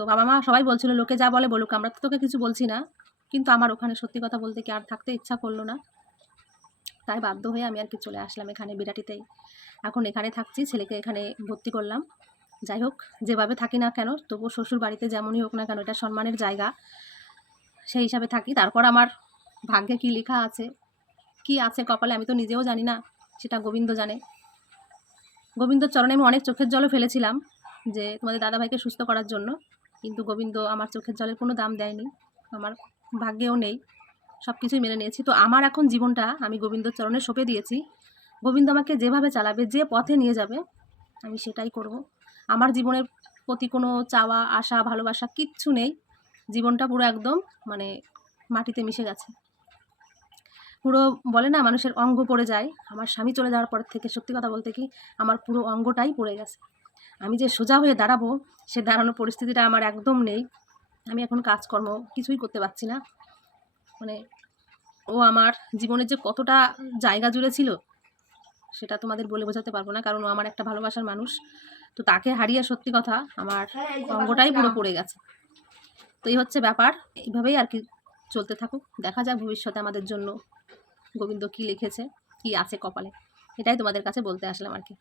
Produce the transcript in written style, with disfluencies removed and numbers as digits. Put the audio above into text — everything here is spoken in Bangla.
তো বাবা মা সবাই বলছিল লোকে যা বলে বলুক, আমরা তো তোকে কিছু বলছি না। কিন্তু আমার ওখানে সত্যি কথা বলতে কি আর থাকতে ইচ্ছা করলো না। তাই বাধ্য হয়ে আমি আর কি চলে আসলাম এখানে বিরাটিতেই। এখন এখানে থাকছি, ছেলেকে এখানে ভর্তি করলাম। যাই হোক, যেভাবে থাকি না কেন তবুও শ্বশুর বাড়িতে যেমনই হোক না কেন এটা সম্মানের জায়গা, সেই হিসাবে থাকি। তারপর আমার ভাগ্যে কি লেখা আছে, কি আছে কপালে আমি তো নিজেও জানি না, সেটা গোবিন্দ জানে। গোবিন্দর চরণে আমি অনেক চোখের জলও ফেলেছিলাম যে তোমাদের দাদাভাইকে সুস্থ করার জন্য, কিন্তু গোবিন্দ আমার চোখের জলের কোনো দাম দেয়নি, আমার ভাগ্যেও নেই, সব কিছুই মেনে নিয়েছি। তো আমার এখন জীবনটা আমি গোবিন্দর চরণে সঁপে দিয়েছি। গোবিন্দ আমাকে যেভাবে চালাবে, যে পথে নিয়ে যাবে আমি সেটাই করব। আমার জীবনের প্রতি কোনো চাওয়া আশা ভালোবাসা কিচ্ছু নেই। জীবনটা পুরো একদম মানে মাটিতে মিশে গেছে। পুরো বলে না মানুষের অঙ্গ পড়ে যায়, আমার স্বামী চলে যাওয়ার পর থেকে সত্যি কথা বলতে কি আমার পুরো অঙ্গটাই পড়ে গেছে। আমি যে সোজা হয়ে দাঁড়াবো সে দাঁড়ানোর পরিস্থিতিটা আমার একদম নেই। আমি এখন কাজকর্ম কিছুই করতে পারছি না। মানে ও আমার জীবনের যে কতটা জায়গা জুড়ে ছিল সেটা তোমাদের বলে বোঝাতে পারবো না, কারণ ও আমার একটা ভালোবাসার মানুষ। তো তাকে হারিয়ে সত্যি কথা আমার অঙ্গটাই পুরো পড়ে গেছে। তো এই হচ্ছে ব্যাপার, এইভাবেই আর কি চলতে থাকুক। দেখা যাক ভবিষ্যতে আমাদের জন্য গোবিন্দ কী লিখেছে, কী আছে কপালে, এটাই তোমাদের কাছে বলতে আসলাম আর কি।